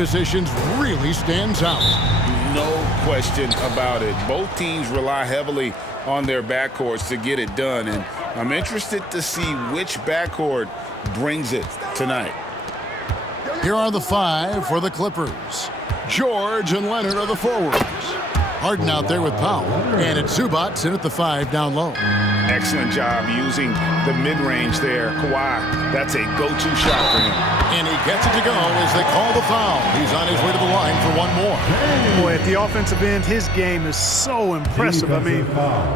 positions really stands out. No question about it. Both teams rely heavily on their backcourts to get it done, and I'm interested to see which backcourt brings it tonight. Here are the 5 for the Clippers. George and Leonard are the forwards. Harden out there with Powell. And it's Zubac in at the 5 down low. Excellent job using the mid-range there. Kawhi, that's a go-to shot for him. And he gets it to go as they call the foul. He's on his way to the line for one more. Boy, at the offensive end, his game is so impressive. I mean,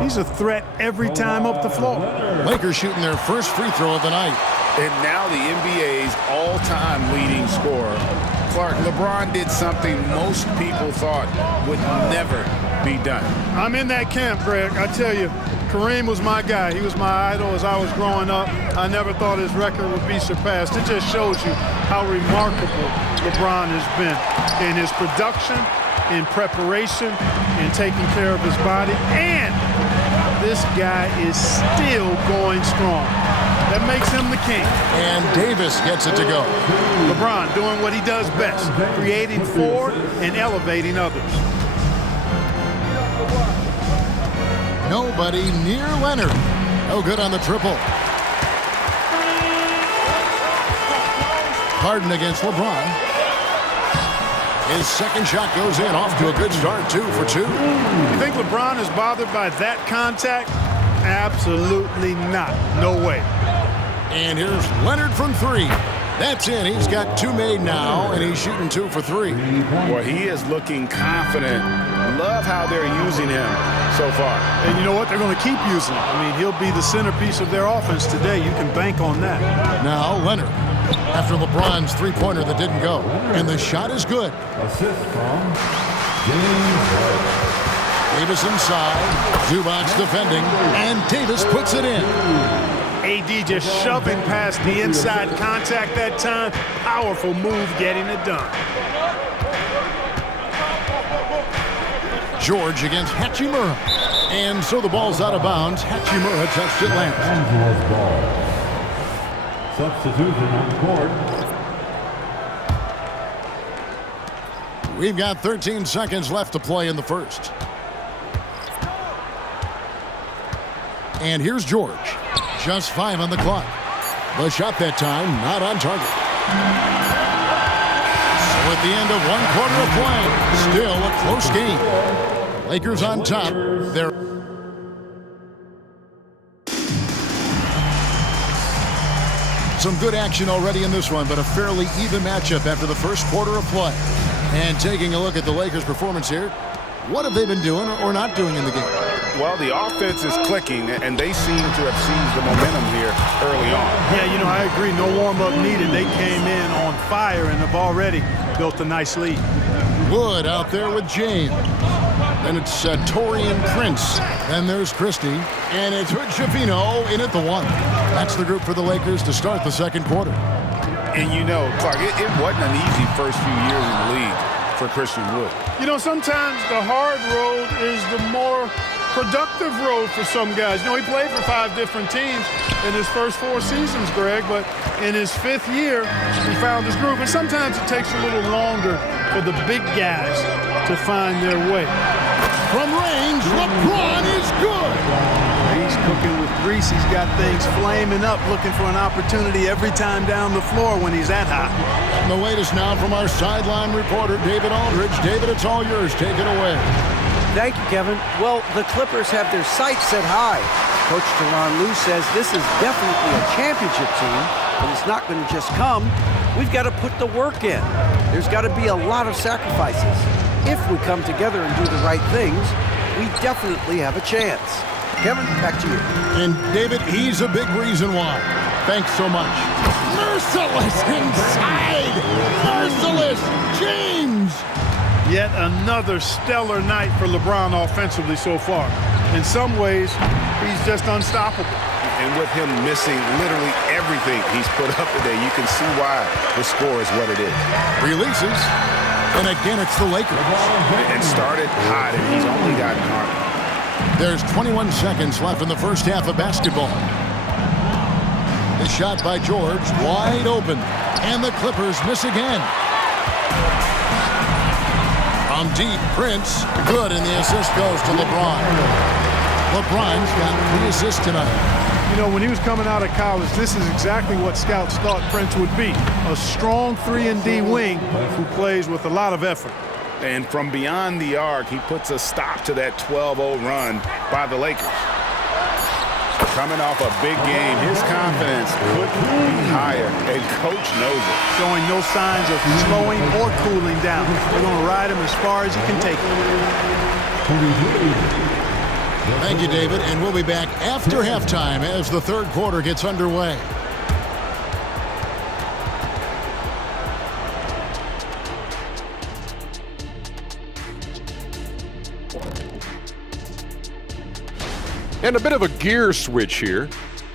he's a threat every time up the floor. Lakers shooting their first free throw of the night. And now the NBA's all-time leading scorer. Clark, LeBron did something most people thought would never be done. I'm in that camp, Greg. I tell you, Kareem was my guy. He was my idol as I was growing up. I never thought his record would be surpassed. It just shows you how remarkable LeBron has been in his production, in preparation, in taking care of his body. And this guy is still going strong. That makes him the king. And Davis gets it to go. LeBron doing what he does best, creating for and elevating others. Nobody near Leonard. No good on the triple. Harden against LeBron. His second shot goes in, off to a good start, 2 for 2. You think LeBron is bothered by that contact? Absolutely not. No way. And here's Leonard from 3. That's in. He's got 2 made now, and he's shooting 2 for 3. Boy, he is looking confident. Love how they're using him so far. And you know what? They're going to keep using him. I mean, he'll be the centerpiece of their offense today. You can bank on that. Now Leonard, after LeBron's three-pointer that didn't go. And the shot is good. Assist from James Harden. Davis inside. Zubac defending. And Davis puts it in. AD just shoving past the inside contact that time. Powerful move getting it done. George against Hachimura. And so the ball's out of bounds. Hachimura touched it last. Angelo's ball. Substitution on the court. We've got 13 seconds left to play in the first. And here's George. Just 5 on the clock. The shot that time, not on target. So at the end of 1 quarter of play, still a close game. Lakers on top. They're some good action already in this one, but a fairly even matchup after the first quarter of play. And taking a look at the Lakers' performance here, what have they been doing or not doing in the game? Well, the offense is clicking, and they seem to have seized the momentum here early on. Yeah, you know, I agree. No warm-up needed. They came in on fire and have already built a nice lead. Wood out there with James. Then it's Taurean Prince. Then there's Christie. And it's Hood-Schifino in at the 1. That's the group for the Lakers to start the second quarter. And you know, Clark, it wasn't an easy first few years in the league for Christian Wood. You know, sometimes the hard road is the more productive road for some guys. You know, he played for 5 different teams in his first 4 seasons, Greg, but in his 5th year, he found his groove. And sometimes it takes a little longer for the big guys to find their way. From range, LeBron is good. He's cooking with grease. He's got things flaming up, looking for an opportunity every time down the floor when he's that hot. And the latest now from our sideline reporter, David Aldridge. David, it's all yours. Take it away. Thank you, Kevin. Well, the Clippers have their sights set high. Coach Tyronn Lue says this is definitely a championship team, but it's not going to just come. We've got to put the work in. There's got to be a lot of sacrifices. If we come together and do the right things, we definitely have a chance. Kevin, back to you. And David, he's a big reason why. Thanks so much. Merciless inside. Merciless James. Yet another stellar night for LeBron offensively so far. In some ways, he's just unstoppable. And with him missing literally everything he's put up today, you can see why the score is what it is. Releases. And again, it's the Lakers. It started hot, and he's only gotten harder. There's 21 seconds left in the first half of basketball. The shot by George, wide open. And the Clippers miss again. From deep, Prince. Good, and the assist goes to LeBron. LeBron's got 3 assists tonight. You know, when he was coming out of college, this is exactly what scouts thought Prince would be. A strong 3-and-D wing who plays with a lot of effort. And from beyond the arc, he puts a stop to that 12-0 run by the Lakers. Coming off a big game, his confidence couldn't be higher, and Coach knows it. Showing no signs of slowing or cooling down. They're going to ride him as far as he can take him. Thank you, David, and we'll be back after halftime as the third quarter gets underway. And a bit of a gear switch here.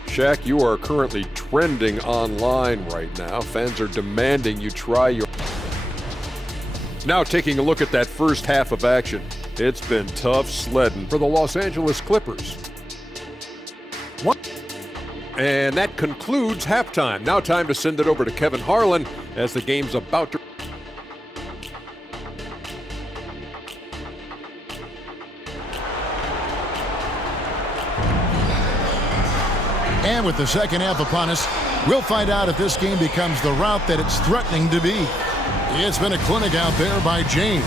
Shaq, you are currently trending online right now. Fans are demanding you try your... Now taking a look at that first half of action. It's been tough sledding for the Los Angeles Clippers. And that concludes halftime. Now time to send it over to Kevin Harlan as the game's about to... And with the second half upon us, we'll find out if this game becomes the route that it's threatening to be. It's been a clinic out there by James.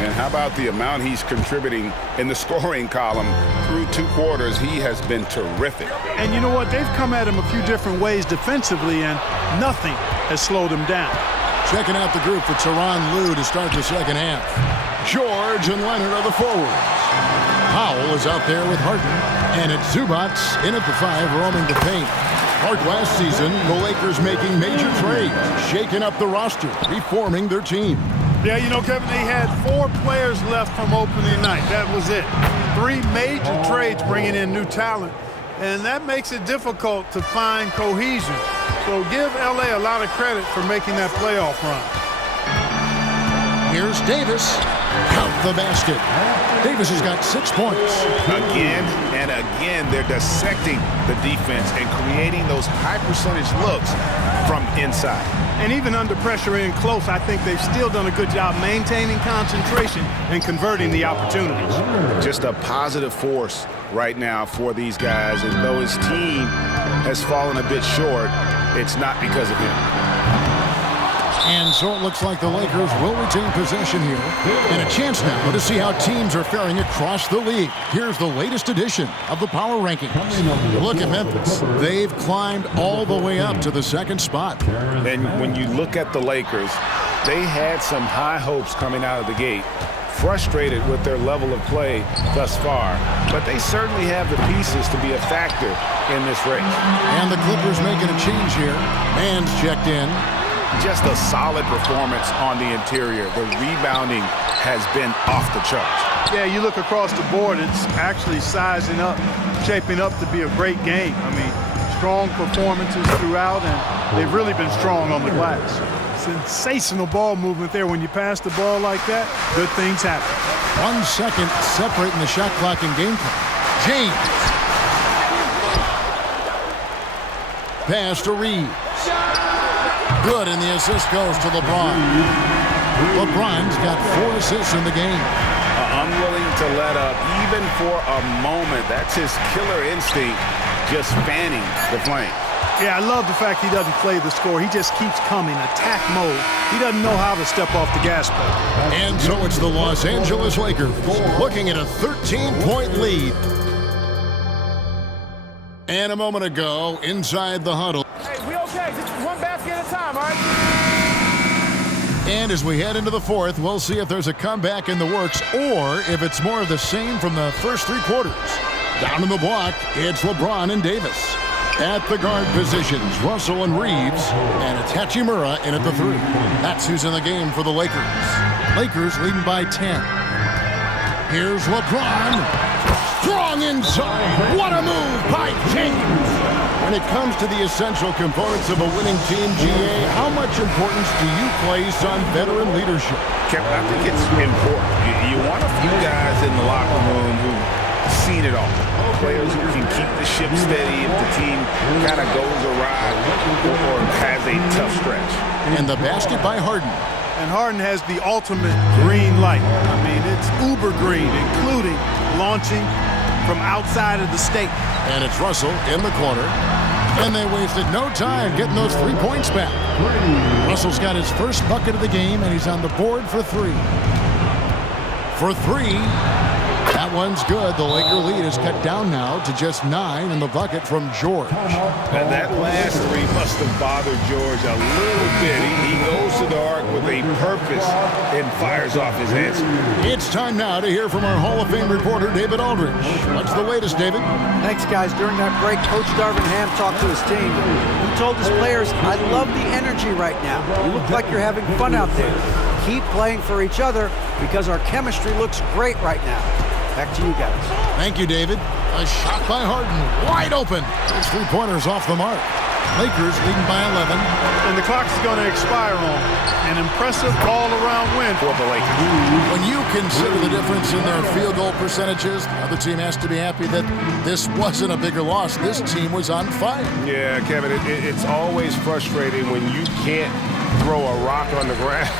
And how about the amount he's contributing in the scoring column through 2 quarters? He has been terrific. And you know what? They've come at him a few different ways defensively, and nothing has slowed him down. Checking out the group for Tyronn Lue to start the second half. George and Leonard are the forwards. Powell is out there with Harden. And it's Zubac in at the 5, roaming the paint. Like last season, the Lakers making major trades, shaking up the roster, reforming their team. Yeah, you know, Kevin, they had 4 players left from opening night. That was it. 3 major trades bringing in new talent, and that makes it difficult to find cohesion. So give L.A. a lot of credit for making that playoff run. Here's Davis. Count the basket. Davis has got 6 points. Again and again, they're dissecting the defense and creating those high-percentage looks from inside. And even under pressure in close, I think they've still done a good job maintaining concentration and converting the opportunities. Just a positive force right now for these guys. And though his team has fallen a bit short, it's not because of him. And so it looks like the Lakers will retain possession here. And a chance now to see how teams are faring across the league. Here's the latest edition of the Power Rankings. Look at Memphis. They've climbed all the way up to the 2nd spot. And when you look at the Lakers, they had some high hopes coming out of the gate. Frustrated with their level of play thus far. But they certainly have the pieces to be a factor in this race. And the Clippers making a change here. Man's checked in. Just a solid performance on the interior. The rebounding has been off the charts. Yeah, you look across the board, it's actually sizing up, shaping up to be a great game. I mean, strong performances throughout, and they've really been strong on the glass. Sensational ball movement there. When you pass the ball like that, good things happen. 1 second separating the shot clock and game clock. James. Pass to Reeves. Good, and the assist goes to LeBron. LeBron's got 4 assists in the game. Unwilling to let up even for a moment. That's his killer instinct, just fanning the flame. Yeah, I love the fact he doesn't play the score. He just keeps coming, attack mode. He doesn't know how to step off the gas pedal. And so it's the Los Angeles Lakers looking at a 13-point lead. And a moment ago, inside the huddle. Hey, we okay? Just one basket at a time, all right? And as we head into the 4th, we'll see if there's a comeback in the works or if it's more of the same from the first 3 quarters. Down in the block, it's LeBron and Davis. At the guard positions, Russell and Reeves, and it's Hachimura in at the 3. That's who's in the game for the Lakers. Lakers leading by 10. Here's LeBron. Strong inside. What a move by James. When it comes to the essential components of a winning team, GA, how much importance do you place on veteran leadership? Kevin, I think it's important. You want a few guys in the locker room who've seen it all. Players who can keep the ship steady if the team kind of goes awry or has a tough stretch. And the basket by Harden. And Harden has the ultimate green light. I mean, it's uber green, including launching from outside of the state. And it's Russell in the corner. And they wasted no time getting those 3 points back. Russell's got his first bucket of the game, and he's on the board for 3. For 3. That one's good. The Laker lead is cut down now to just 9 in the bucket from George. And that last 3 must have bothered George a little bit. He goes to the arc with a purpose and fires off his answer. It's time now to hear from our Hall of Fame reporter, David Aldridge. What's the latest, David? Thanks, guys. During that break, Coach Darvin Ham talked to his team. He told his players, "I love the energy right now. You look like you're having fun out there. Keep playing for each other because our chemistry looks great right now." Back to you guys. Thank you, David. A shot by Harden, wide open. His 3-pointers off the mark. Lakers leading by 11. And the clock is going to expire on an impressive all-around win For the Lakers. When you consider the difference in their field goal percentages, the other team has to be happy that this wasn't a bigger loss. This team was on fire. Yeah, Kevin, it's always frustrating when you can't throw a rock on the ground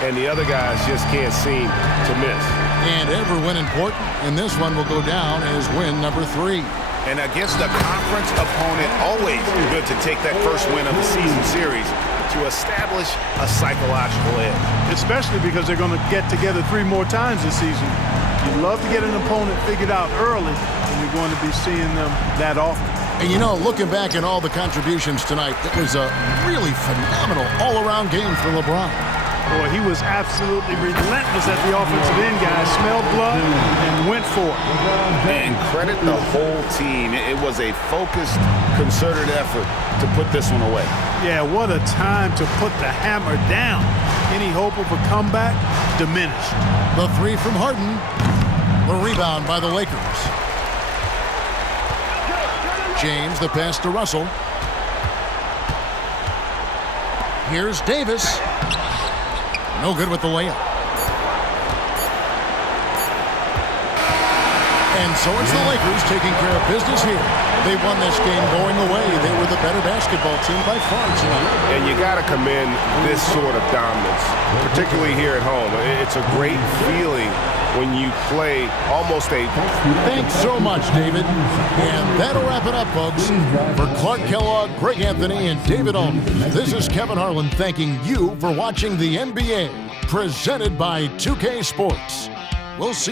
and the other guys just can't seem to miss. And every win important, and this one will go down as win number 3. And against a conference opponent, always good to take that first win of the season series to establish a psychological edge. especially because they're going to get together 3 more times this season. You love to get an opponent figured out early, and you're going to be seeing them that often. And you know, looking back at all the contributions tonight, it was a really phenomenal all-around game for LeBron. Boy, he was absolutely relentless at the offensive end, guys. Smelled blood and went for it. And credit the whole team. It was a focused, concerted effort to put this one away. Yeah, what a time to put the hammer down. Any hope of a comeback diminished. The 3 from Harden. The rebound by the Lakers. James, the pass to Russell. Here's Davis. No good with the layup. And so it's the Lakers taking care of business here. They won this game going away. They were the better basketball team by far tonight. And you got to commend this sort of dominance, particularly here at home. It's a great feeling when you play almost a... Thanks so much, David. And that'll wrap it up, folks. For Clark Kellogg, Greg Anthony, and David Aldridge, this is Kevin Harlan thanking you for watching the NBA, presented by 2K Sports. We'll see